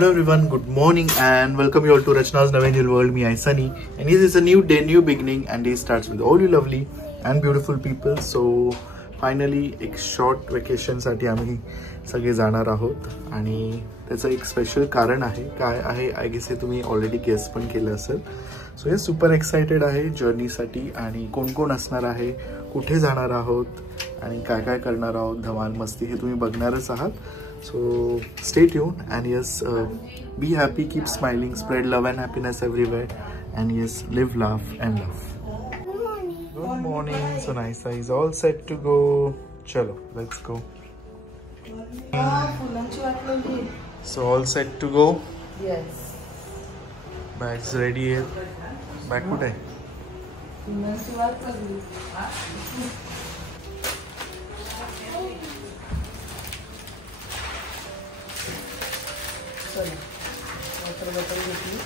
Hello everyone, good morning and welcome you all to Rachna's New World. Me, I Sunny, and this is a new day, new beginning, and day starts with all you lovely and beautiful people. So finally एक short vacation साठी आम्ही सगळे जाणार आहोत आणि त्याचं एक special कारण आहे. काय आहे आय गेस हे तुम्ही ऑलरेडी गेस पण केलं असेल. सो हे सुपर एक्साइटेड आहे जर्नी साठी आणि कोण कोण असणार आहे, कुठे जाणार आहोत आणि काय काय करणार आहोत, धमाल मस्ती हे तुम्ही बघणारच आहात. So stay tuned and yes, be happy, keep smiling, spread love and happiness everywhere, and yes, live, laugh and love. Good morning. So Naisa is all set to go. Chalo, let's go. So all set to go. Yes. Bags ready. Bag कुठे? Water bottle घेतली.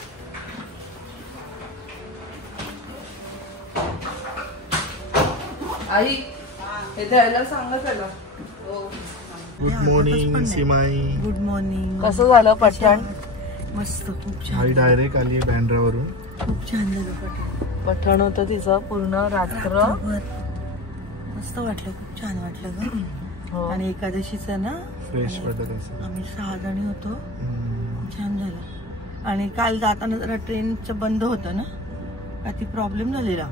आई हे द्यायला सांगा त्याला. Good morning सीमाई. Good morning. कसं झालं पठाण? मस्त, खूप छान. आई डायरेक्ट आली बँड्रावरून. खूप छान झालं पठाण होतं तिचं पूर्ण रात्र. मस्त वाटलं, खूप छान वाटलं ग. आणि एकादशीचं ना फ्रेश वाटत. आम्ही 6 जणी होतो. छान झालं. आणि काल जाताना जरा ट्रेनचं बंद होतं ना, का ती प्रॉब्लेम झालेला.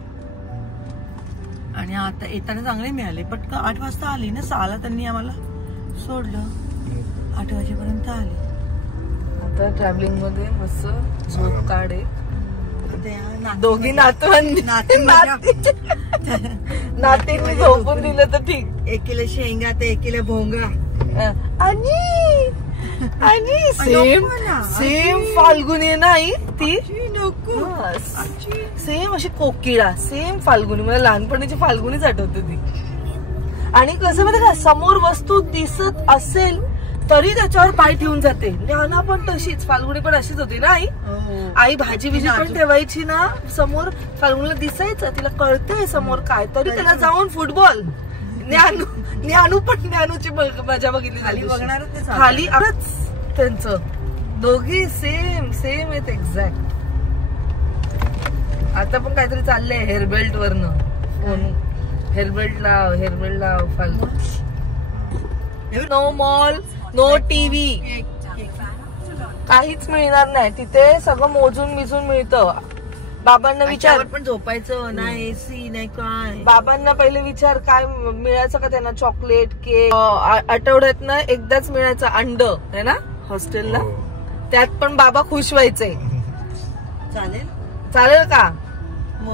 आणि आता येताना चांगले मिळाले. पटकन 8 वाजता आली ना, 6ला त्यांनी आम्हाला सोडलं. 8 वाजेपर्यंत आली. आता ट्रॅव्हलिंग मध्ये मस्त झोप काढे. दोघी नातींनी झोपून दिलं तर ठीक. एकीला शेंगा तर एकीला भोंगा. आणि सेम फाल्गुनी नाही ती, सेम अशी कोकिळा, सेम फाल्गुनी. मला लहानपणीची फाल्गुनीच आठवते ती. आणि कसं माहिती का, समोर वस्तू दिसत असेल तरी त्याच्यावर पाय ठेवून जाते. ज्ञाना पण तशीच, फाल्गुनी पण अशीच होती ना आई. आई भाजी बिजी पण ठेवायची ना समोर, फाल्गुनीला दिसायचं, तिला कळतंय समोर काय, तरी त्याला जाऊन फुटबॉल. ज्ञानू पण ज्ञानूची मजा बघितली खाली. त्यांचं दोघी सेम आहेत एक्झॅक्ट. आता पण काहीतरी चाललंय हेअरबेल्ट वरनं. हेअरबेल्ट लाव फाल्गुन. नो मॉल, नो टीव्ही, काहीच मिळणार नाही तिथे. सगळं मोजून मिजून मिळतं. बाबांना विचार पण झोपायचं नाही, एसी नाही काय. बाबांना पहिले विचार काय मिळायचं का त्यांना, चॉकलेट, केक. आठवड्यातनं एकदाच मिळायचं अंड है ना हॉस्टेलला. त्यात पण बाबा खुश व्हायचे. चालेल का?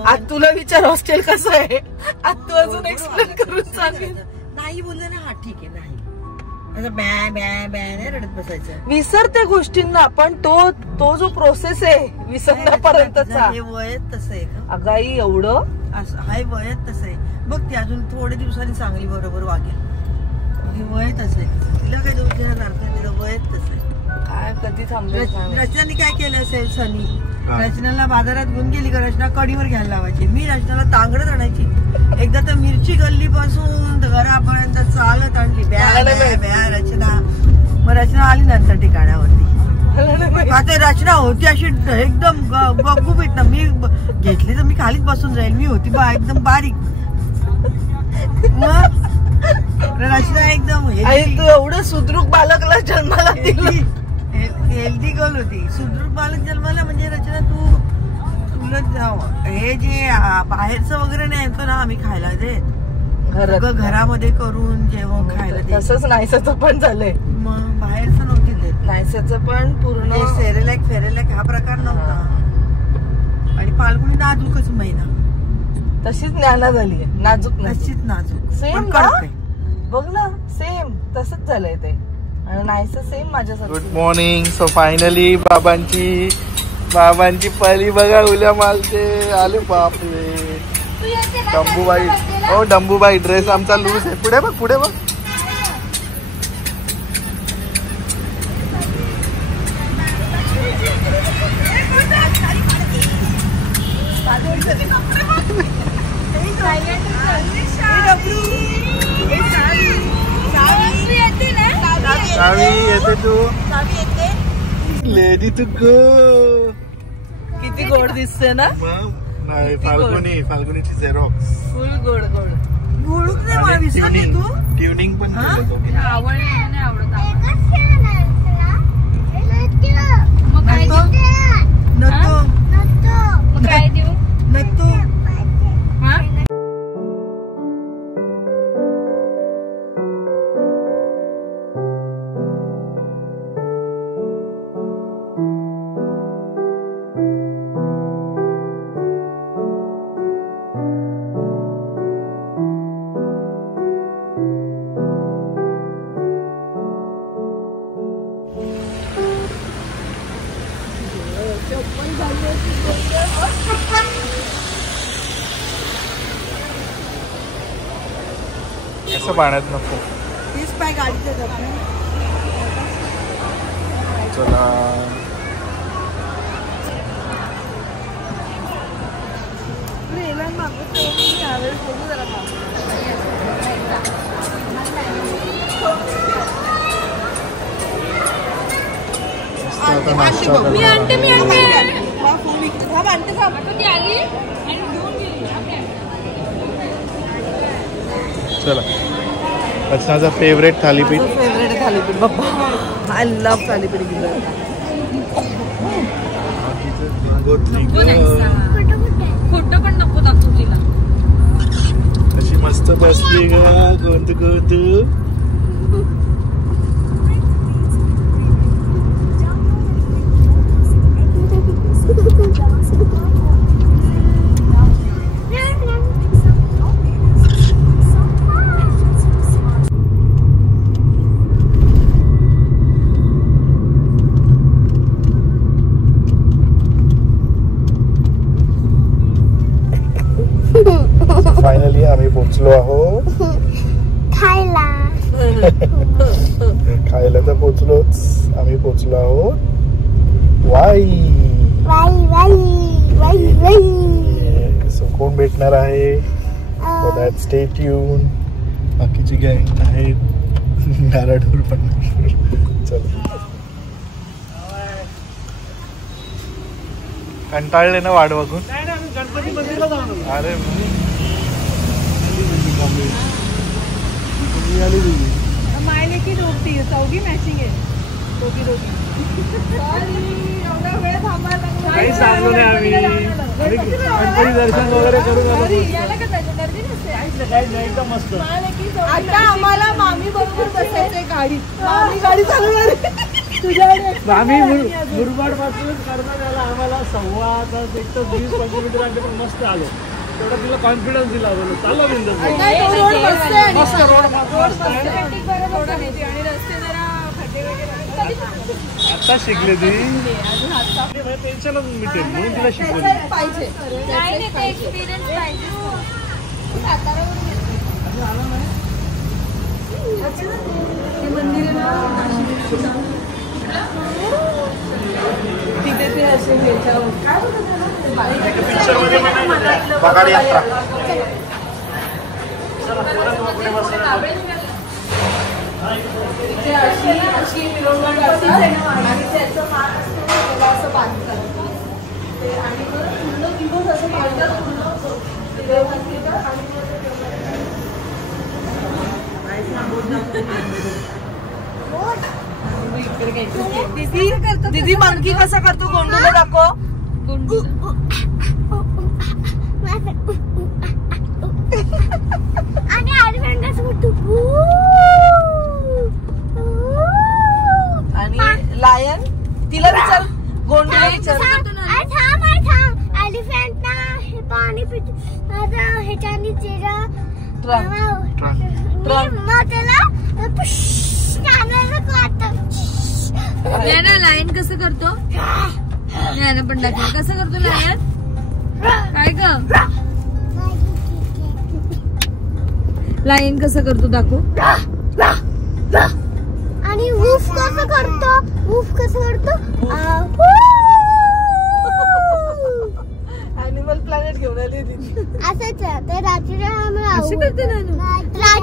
आज तुला विचार हॉस्टेल कसं आहे, आज तू अजून एक्सप्लेन करून सांगेल. नाही बोललं ना, हा ठीक आहे. नाही नाही रडत बसायचं. विसरते गोष्टींना, पण तो जो प्रोसेस आहे विसरण्यापर्यंतचा, हे वयच तसं आहे का अगाई. एवढं हाय वयच तसं आहे बघ. ती अजून थोडे दिवसांनी चांगली बरोबर वागेल. हे वयच असं आहे. तिला काही दोष देणार नाही, तिला वयच तसं आहे. काय कधी थांबेल. रचनाने काय केलं असेल सनी, रचनाला बाजारात घेऊन गेली का रचना कढीवर घ्यायला लावायची. मी रचनाला तांगडत आणायची. एकदा तर मिरची गल्ली पासून घरापर्यंत चालत आणली रचना. मग रचना आली नंतर ठिकाणावरती. आता रचना होती अशी एकदम गुबगुबीत ना. मी घेतली तर मी खालीच बसून जाईल. मी होती बा एकदम बारीक. मग रचना एकदम तू एवढं सुदृढ बालकला जन्माला दिली. हेल्दी गर्ल होती. सुदृढ बालक जन्माला म्हणजे रचना तुला हे जे बाहेरचं वगैरे नाही येतो ना आम्ही खायला देत, घरामध्ये करून जेवण खायला देत. तसंच नायसाचं पण झालंय. मग बाहेरचं नव्हती देत. नायसाचं पण पूर्ण फेरेलॅक हा प्रकार नव्हता. आणि फाल्गुनी नाजूकच महिना. तशीच ज्ञाना झाली, नाजूक तशीच नाजूक. सेम बघ ना, सेम तसंच झालंय ते. आणि नायसा सेम माझ्यासाठी. Good morning. सो फायनली बाबांची पहिली बघा उल्या मालते आले. बापरे डंबूबाई. ओ डंबूबाई, ड्रेस आमचा लूज आहे. पुढे बघ. चावी येते तू. Ready to go. किती गोड दिसते ना. नाही फाल्गुनीची झेरॉक्स. फुल गोड गोड. गोडूक नाही मला विसरली तू. ट्युनिंग पण केलं दोघी. आवडत नतो काय देऊ नतो हा असं पाण्यात नको. तीच पाय गाडीच्या जात नाही. चला यावेळेस बघू जरा मी आणते चला रचनाचा फेवरेट थालीपीठ. फेवरेट थालीपीठ बाप्पा. I love thalipeeth. फोटो पण नको दाखवू तिला. अशी मस्त बसली ग गोंद गोंद. फायनली आम्ही पोचलो आहोत खायला. खायला तर पोचलोच. आम्ही पोचलो आहोत वाई. सो कोण भेटणार आहे फॉर दॅट स्टे ट्यून. बाकीची गँग आहेत डाराडूर पण. चलो कंटाळले ना वाट बघून. गणपती मंदिरला जाऊन. अरे मायने की दोघी चौघी मॅचिंग आहे. दोघी काही सांगलो नाही आम्ही. गणपती दर्शन वगैरे करू. एकदम मस्त. आता आम्हाला मामी बरोबर बसायचंय गाडी. मामी गाडी चालवणार. आम्ही मुरबाड पासून कर्नाटकाला आम्हाला 1.25 तास 20-25 मिनिटं लागले पण मस्त आलो. तेवढा तुला कॉन्फिडन्स दिला बोलू चाललो बिंदास. मस्त रोड आता शिकले ती टेन्शनच मिटेल म्हणून तिला शिकवली. तिथे ते असे ह्याच्यावर काय बघाडी यात्रा. तिथे अशी मिरवणूक असतात आणि त्याचं मान असतो त्याला असं बांधतात ते. आणि मग पूर्ण दिवस असं बांधतात. दीदी मंकी कसा करतो गोंडूला दाखव. आणि आडव्यांग कसं करतो. आणि लायन तिला विचार. गोंडूला विचार. थांब एलिफंट ना हे पाणी पितो. आता ह्याच्यानी जरा लायन कसं करतो. ज्ञान पण दाखव कसं करतो लायन. काय ग लायन कसं करतो दाखव. आणि वूफ कसं करतो. ॲनिमल प्लॅनेट घेऊन आली तिथे. असंच ते रात्री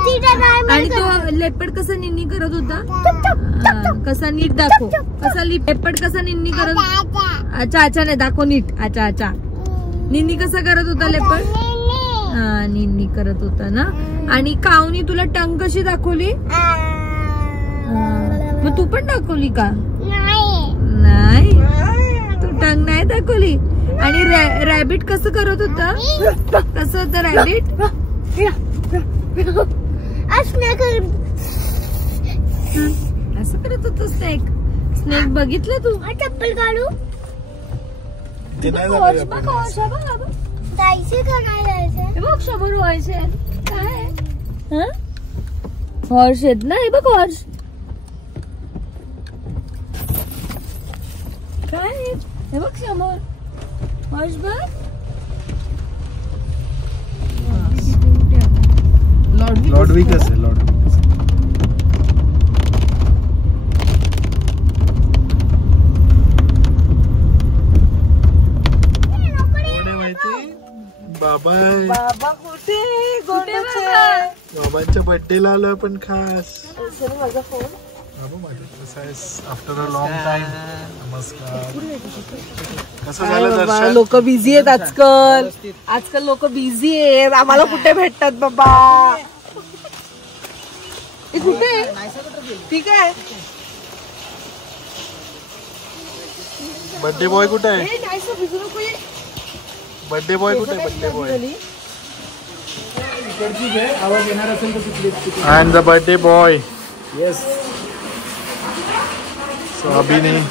आणि तो लेपर्ड कसा निन्नी करत होता? कसा नीट दाखव. कसा लेपर्ड कसा निन्नी करत? अच्छा अच्छा नाही दाखव नीट. अच्छा अच्छा निन्नी कसा करत होता लेपर्ड? हा निन्नी करत होता ना. आणि कावनी तुला टंग कशी दाखवली? मग तू पण दाखवली का? नाही तू टंग नाही दाखवली. आणि रॅबिट कसं करत होता? कसं होतं रॅबिट? असं करत होतं स्नेक. स्नेक बघितलं तू? चप्पल काढू जायचे का नाही जायचे? बघ समोर हॉर्स आहे. काय हॉर्स आहेत ना. हे बघ हॉर्स काय. हे बघ समोर हॉर्स बघ. लॉडविकच आहे. लॉडविकच बाबा कुठे? बाबांच्या बर्थडेला आलो आपण खास. माझा phone after a long time. नमस्कार. कसं झालं दर्शन? लोक बिझी आहेत आजकाल. आजकाल लोक बिझी आहेत. आम्हाला कुठे भेटतात बाबा? कुठे? ठीक आहे. बर्थडे बॉय कुठे आहे? बर्थडे बॉय कुठे? बर्थडे बॉय आवाज येणार असेल तर तिकडे. And the birthday boy. Yes. So अभी नाही.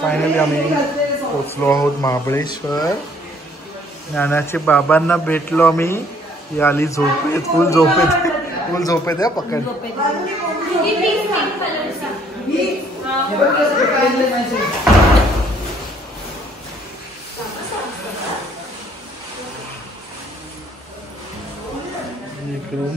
फायनली आम्ही पोचलो आहोत महाबळेश्वर. ज्ञानाच्या बाबांना भेटलो आम्ही. ही आली झोपेत. फुल झोपेत. फुल झोपेत आहे. पकड. एक रूम.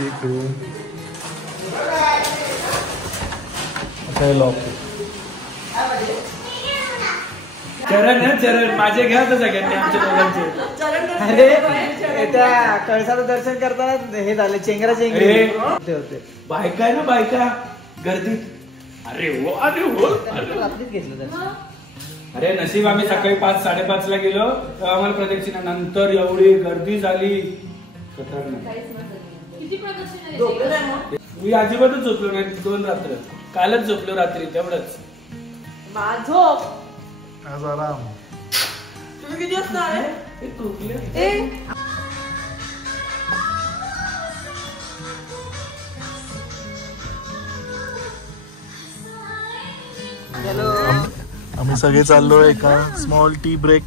एक रूम. आता लॉक. चरण आहे चरण. माझे घ्या तर सगळ्यांनी आमच्या दोघांचे. अरे त्या कळसाचं दर्शन करताना हे झालं चेंगरा चेंगरे होते. बायका आहे ना बायका गर्दीत. अरे हो अरे हो. रात्रीच घेतलं दर्शन. अरे नशीब आम्ही सकाळी 5-5:30 ला गेलो तेव्हा आम्हाला प्रदक्षिणा. नंतर एवढी गर्दी झाली. मी अजिबातच झोपलो नाही 2 रात्र. कालच झोपलो रात्री तेवढंच. झोप. आज आराम. तुम्ही किती वाजता आले? आम्ही सगळे चाललोय एका स्मॉल टी ब्रेक.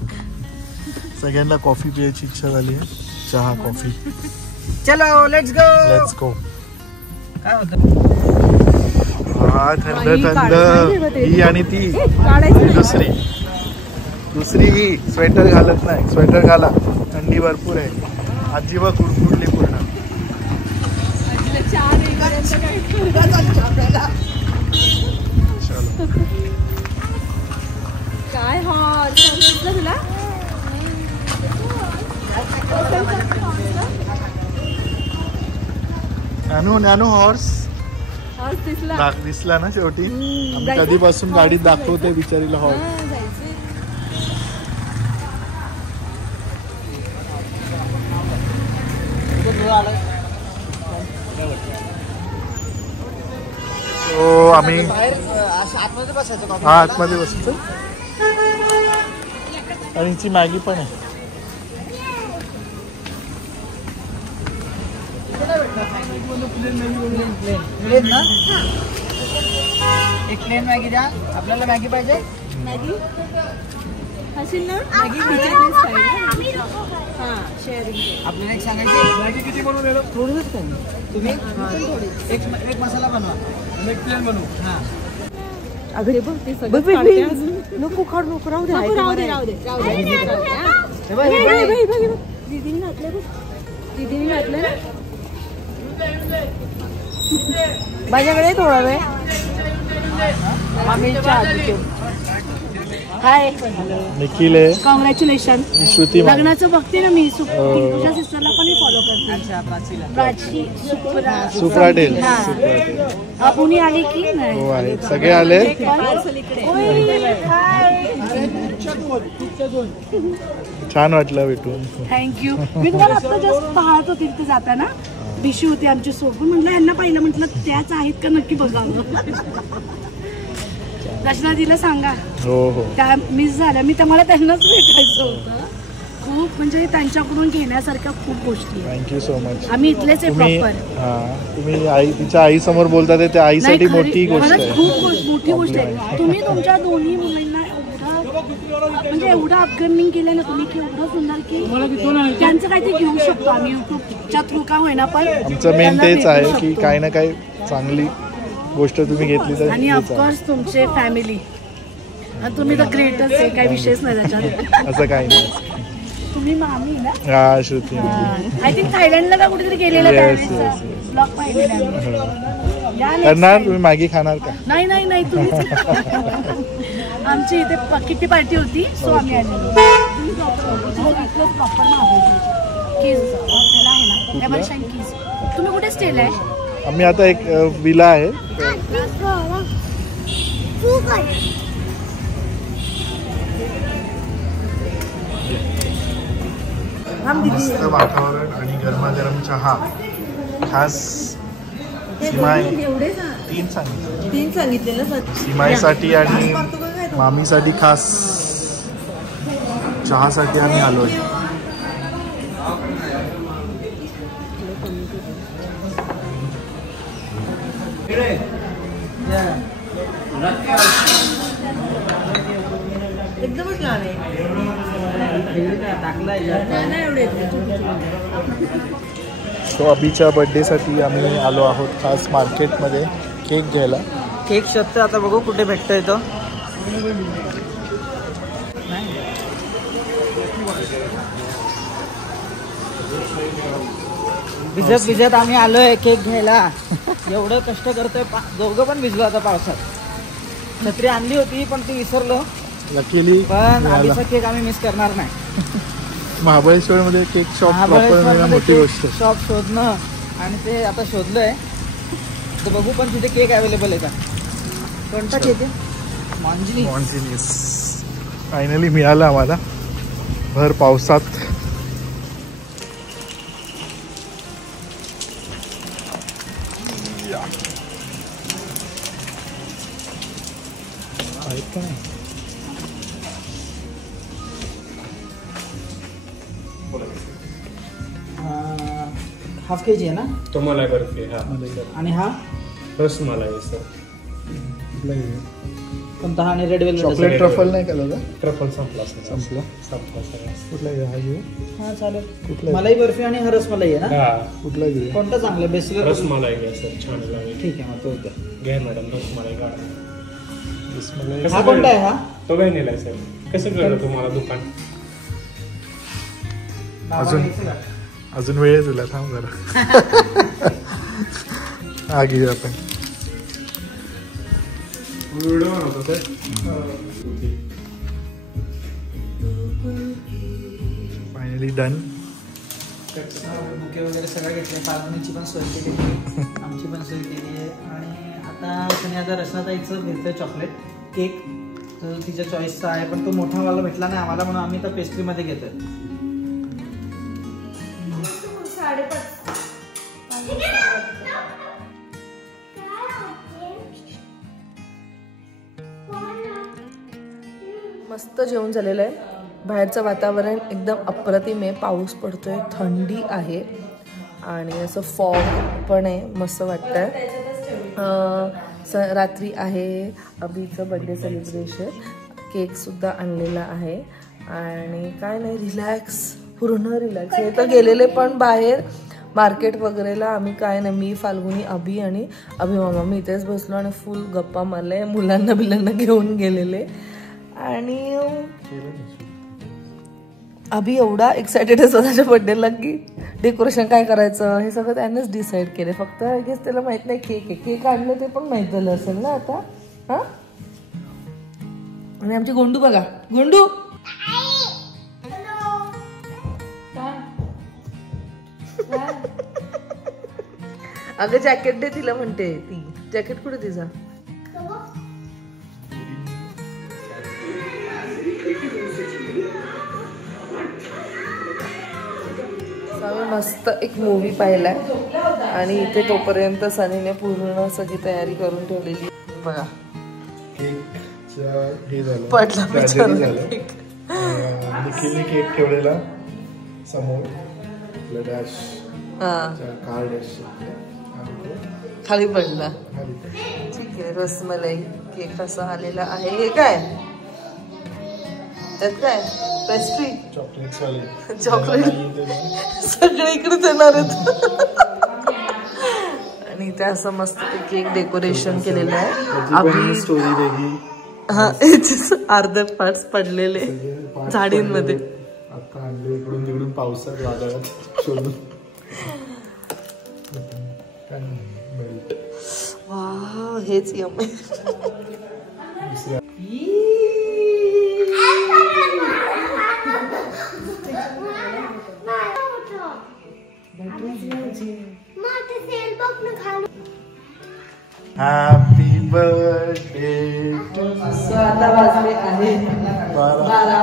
सगळ्यांना कॉफी पियाची इच्छा झाली आहे. चहा कॉफी. चलो लेट्स गो. Let's go. काय होतं? हा थंड थंड. ही आणि ती दुसरी ही स्वेटर घालत नाही. स्वेटर घाला. थंडी भरपूर आहे. आजी बघ कुडकुडली पूर्ण. काय हॉर्स तुला? नॅनो हॉर्स दिसला. दिसला ना शेवटी. आम्ही कधीपासून गाडीत दाखवते बिचारीला हॉर्स. हो आम्ही आतमध्ये बसायचं. हा आतमध्ये बसतो. आणि हिची मॅगी पण आहे. प्लेन ना. एक प्लेन मॅगी द्या. आपल्याला मॅगी पाहिजे. मॅगी असेल ना. आपल्याला एक सांगायची मॅगी किती बनवून दिलं? थोडीच काय तुम्ही एक मसाला बनवा. एक प्लेन बनवू. हा अगं बघ ते बघ सगळं नको काढ नको राहू दे राहू दे राहू दे दीदीने घातले बघ दीदीने घातले ना माझ्याकडे थोडा वेळ आम्हीच्या हाय निखिल आहे, कॉंग्रॅच्युलेशन. श्रुती लग्नाचं बघते ना मी तुझ्या सिस्टरला पण फॉलो करते. प्राची सुप्राटेल कुणी आली की नाही? हो आहे, सगळे आले. छान वाटलं भेटून. थँक्यू. मी तुम्हाला आता जस्ट पाहत होती तिथे जाताना बिशू होती आमच्या सोबत. म्हटलं यांना पाहिलं, म्हटलं त्याच आहेत का नक्की बघावं. रचनाजीला सांगा हो हो त्या मिस झाल्या. मी तुम्हाला त्यांनाच भेटायचं होतं. खूप म्हणजे त्यांच्याकडून घेण्यासारख्या खूप गोष्टी. Thank you so much. आम्ही इथलेच आहे प्रॉपर. तुम्ही आई तिच्या आई समोर बोलता ते त्या आईसाठी मोठी गोष्ट आहे. खूप मोठी गोष्ट आहे. तुम्ही तुमच्या दोन्ही मुलांना म्हणजे एवढं अपगर्निंग केलं ना तुम्ही की एवढं सुंदर की त्यांचं काहीतरी घेऊ शकतो आम्ही युट्यूबच्या थ्रू का होईना. पण आमचं मेन तेच आहे की काही ना काही चांगली गोष्ट तुम्ही घेतली तर. आणि ऑफकोर्स तुमचे फॅमिली तुम्ही तर ग्रेटच आहे, काही विषयच नाही त्याच्यात. असं काही नाही. तुम्ही मामी ना? हा श्रुती. आय थिंक थायलंडला का कुठेतरी गेलेला ब्लॉग पाहिलेला. करणार तुम्ही मॅगी खाणार का? नाही नाही नाही तुम्ही आमची इथे किती पार्टी होती सो आम्ही आलेलो. तुम्ही कुठे स्टेल आहे? आम्ही आता एक विला आहे. मस्त वातावरण आणि गरमागरम चहा. खास सीमाई 3 सांगितले ना सीमाईसाठी आणि मामीसाठी खास चहासाठी आम्ही आलोय. एकदमच लहान आहे. तो अभिच्या बर्थडे साठी आम्ही आलो आहोत खास मार्केटमध्ये केक घ्यायला. केक शोधतो आता, बघू कुठे भेटतोय तो. भिजत भिजत आम्ही आलोय केक घ्यायला. एवढं कष्ट करतोय, दोघं पण भिजलो आता पावसात. छत्री आणली होती पण ती विसरलो. लकीली पण आधीचा केक आम्ही मिस करणार नाही. महाबळेश्वर मध्ये केक शॉप मोठी गोष्ट. शॉप शोधणं आणि ते आता शोधलंय तर बघू. पण तिथे केक अवेलेबल आहे का? कोणता केक आहे? मॉन्जिनीस फायनली मिळाला आम्हाला भर पावसात. आहेत का नाही? हाफ के जी आहे ना? तो मलाई बर्फी. हा. आणि हा रसमलाई सर. कोणता? हा आणि रेड वेलवेट. चॉकलेट ट्रफल नाही का दादा? ट्रफल संपला संपला. कुठला घेऊ? हा घेऊ. हा चालेल. कुठला? मलाई बर्फी आणि हा रसमलाई आहे ना? कुठला घेऊ? कोणता चांगला? बेस्ट रसमलाई घ्या सर, छान लागेल. ठीक आहे मग तो द्या. घ्या मॅडम रसमलाई काढा. हा कोणता आहे? हा तो काही नेलाय सर. कसं कळलं तुम्हाला दुकान? अजून वेळ आहे तुला, थांब जरा. हा घेऊ आपण. व्हिडिओ बनवतो सर. Finally done. बुके वगैरे सगळं घेतले. फाल्गुनीची पण सोय केली, आमची पण सोय केली आहे. आणि आता रचनाताईचं घेतलं चॉकलेट केक. तर तिच्या चॉईसचा आहे पण तो मोठावाला भेटला नाही आम्हाला, म्हणून आम्ही तर पेस्ट्रीमध्ये घेतोय. मस्त जेवण झालेलं आहे. बाहेरचं वातावरण एकदम अप्रतिम आहे. पाऊस पडतोय, थंडी आहे आणि असं फॉग पण आहे. मस्त वाटतंय. रात्री आहे अभिचं बर्थडे सेलिब्रेशन. केकसुद्धा आणलेला आहे आणि काय नाही, रिलॅक्स, पूर्ण रिलॅक्स. हे तर गेलेले पण बाहेर मार्केट वगैरेला आम्ही काय नाही, मी फाल्गुनी अभि आणि अभिमामा मी इथेच बसलो आणि फुल गप्पा मारले, मुलांना बिलांना घेऊन गेलेले. आणि अभि एवढा एक्सायटेड आहे स्वतःच्या बर्थडेला की डेकोरेशन काय करायचं हे सगळं त्यानेच डिसाईड केले. फक्त आय गेस त्याला माहित नाही केक आणलं ते पण माहित झालं असेल ना आता. हा आणि आमची गोंडू बघा, गोंडू अगं जॅकेट दे तिला म्हणते ती. जॅकेट कुठे तिचा? आम्ही मस्त एक मूवी पाहिलाय आणि इथे तोपर्यंत सनीने पूर्ण सगळी तयारी करून ठेवलेली बघा. पडला निखिलने केक ठेवलेला समोर, खाली पडला. ठीक आहे, रसमलाई केक असा आलेला आहे. हे काय त्यात काय पेस्ट्री चॉकलेट सगळे इकडेच येणार आहेत. आणि इथे असं मस्त केक डेकोरेशन केलेलं आहे. आपली स्टोरी हा अर्धे पार्ट्स पडलेले झाडींमध्ये आता आणले इकडून तिकडून पावसात वादळात शोधून. वा हेच यम. Happy birthday. आता वाजले आहे 12.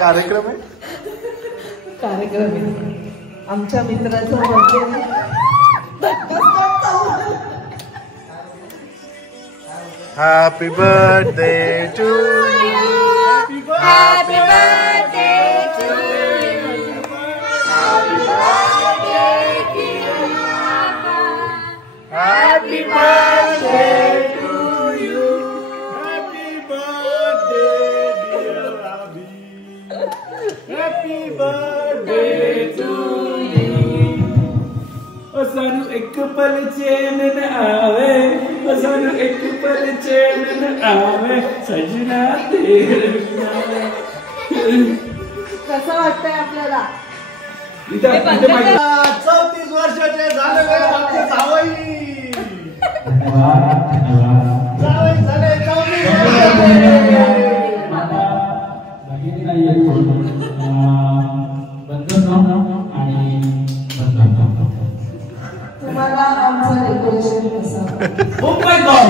कार्यक्रम आहे, कार्यक्रम आहे आमच्या मित्राचा birthday. Happy birthday to you, happy birthday to you, happy birthday to you, happy birthday dear Abhi, happy birthday to you. सानू एक पल चैन न आवे, सानू एक पल चैन न आवे, सजना तेरे बिना. कसं वाटतंय आपल्याला? 34 वर्षाचे झाले आमचे जावई. जावई झाले 34 तुम्हाला आमचं डेकोरेशन कसं? Oh my God!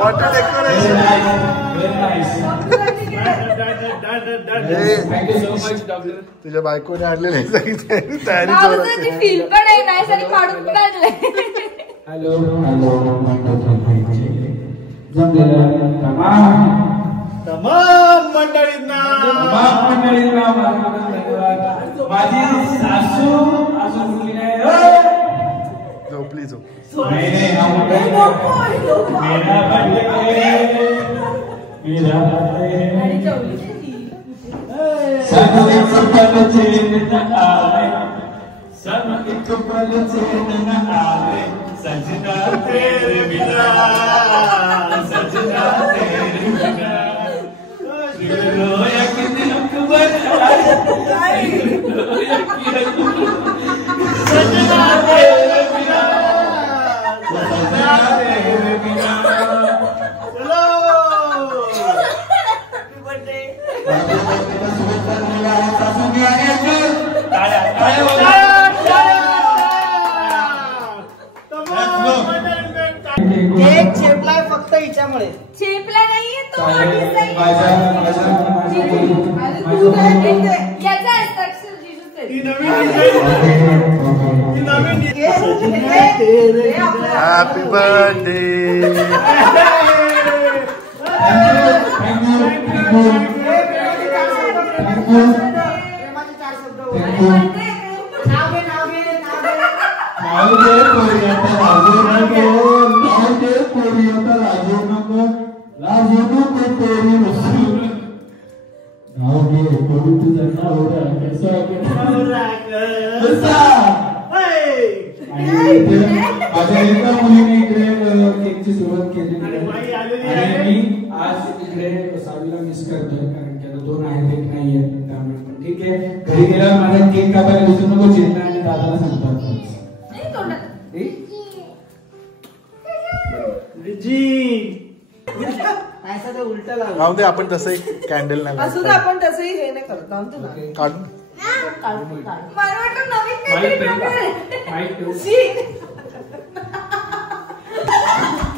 What a decoration! Very nice. Thank you so much, doctor. तुझ्या बायकोने आणलेली सगळी तयारी फील पण आहे नाही सगळी काढून काढलंय. हॅलो तमाम मंडळींना माझी सासू अजून मुली नाही. झोपली झोप. सजना तेरे बिना, सजना तेरे बिना, रोया कि दिल को बना, रोया कि सजना तेरे बिना, सजना तेरे बिना. चलो हैप्पी बर्थडे. ताळ्या ताळ्या. केक चेपलाय फक्त हिच्यामुळे. चेपला नाहीये तो. Happy birthday. का लाजो नको तेरी रसूल नाव घे करू तुझं नवरा कसा आणि माझ्या एका मुलीने इकडे केकची सुरुवात केली आणि मी आज इकडे सावीला मिस करतोय कारण की आता 2 आहेत 1 नाहीये त्यामुळे ठीक आहे घरी गेल्यावर माझा केक कापायला विसरू नको चिंता आणि दादाला सांगतो उलट लावलं राहू दे आपण तसं कॅन्डल नाही असू दे आपण तसंही हे नाही करत जाऊ दे ना. काढून मला वाटतं नवीन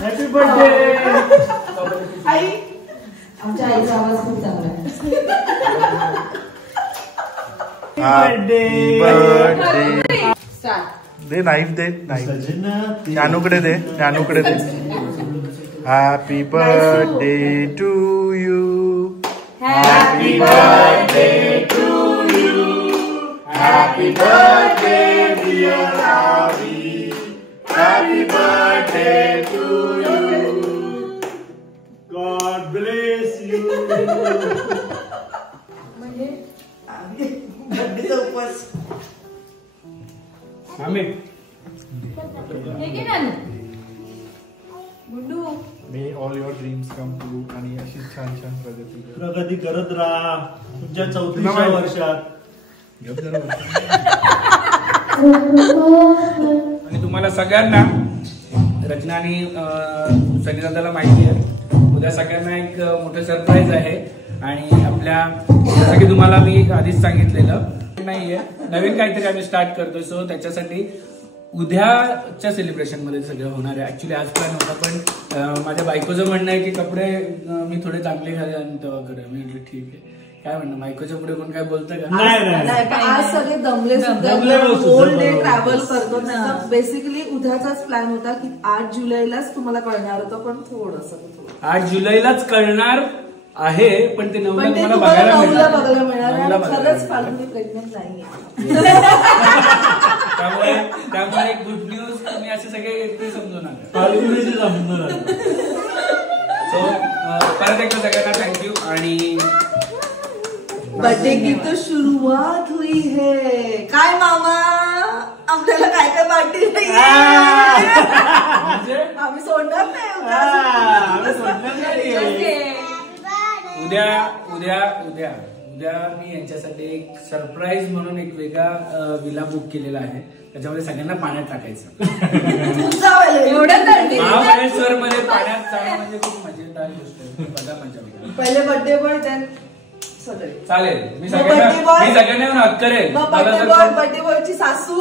हॅपी बर्थडे आई आमच्या आईचा आवाज खूप चांगला आहे. हॅपी बर्थडे दे नाईफ दे नाईफ ज्ञानूकडे दे ज्ञानूकडे दे happy birthday to you happy birthday to you happy birthday dear Raavi happy birthday to you god bless you म्हणजे बर्थडेचा उपवास आम्ही may all your dreams come true आणि अशी छान छान प्रगती करत राहा तुमच्या 34व्या वर्षात. आणि तुम्हाला सगळ्यांना रचना आणि सनीदादाला माहिती आहे उद्या सगळ्यांना एक मोठं सरप्राईज आहे आणि आपल्या जसं की तुम्हाला मी आधीच सांगितलेलं नाहीये नवीन काहीतरी आम्ही स्टार्ट करतोय सो त्याच्यासाठी उद्याच्या सेलिब्रेशन मध्ये सगळं होणार आहे. ऍक्च्युली आज प्लॅन होता पण माझ्या बायकोचं म्हणणं आहे की कपडे मी थोडे चांगले घाले आणि तेव्हा करूया. मी म्हटलं ठीक आहे काय म्हणणं बायकोच्या पुढे कोण काय बोलतं का आज सगळे दमले सुद्धा होल डे ट्रॅव्हल करतो ना. बेसिकली उद्याचाच प्लॅन होता की 8 जुलैलाच तुम्हाला कळणार होतं पण थोडंसं 8 जुलैलाच कळणार आहे पण ते 9 पण ते तुम्हाला तुम्हाला बघायला 9ला बघायला मिळणार नऊला आणि बघायला खरंच मिळणार. फाल्गुनी प्रेग्नेंट नाहीये. त्यामुळे एक गुड न्यूज तुम्ही असे सगळे ते समजू नका फाल्गुनीची समजू नका. सो परत एकदा सगळ्यांना थँक्यू आणि बर्थडे की तो सुरुवात हुई है. काय मामा आपल्याला काय काय पार्टी नाही आम्ही सोडणार नाही उद्या उद्या उद्या उद्या मी यांच्यासाठी एक सरप्राईज म्हणून एक वेगळा विला बुक केलेला आहे त्याच्यामध्ये सगळ्यांना पाण्यात टाकायचं. महाबळेश्वर मध्ये पाण्यात जाणं म्हणजे खूप मजेदार गोष्ट आहे. बघा मजा पहिले बर्थडे बॉय चालेल मी सगळ्यांना येऊन हक करेल. बर्थडे बॉयची सासू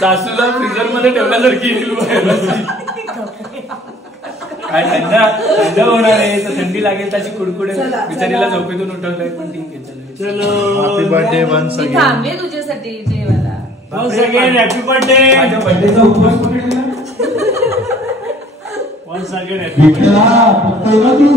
सासूला फ्रीजर मध्ये ठेवल्यासारखी थंड होणार आहे तर थंडी लागेल त्याची कुडकुडे बिचारीला झोपेतून उठवलंय पण ठीक आहे चलो हॅपी बर्थडे वन्स थांबे तुझ्यासाठी जेवायला. हॅपी बर्थडे माझ्या बर्थडेचा उपवास कोणी केला वन्स अगेन हॅपी तू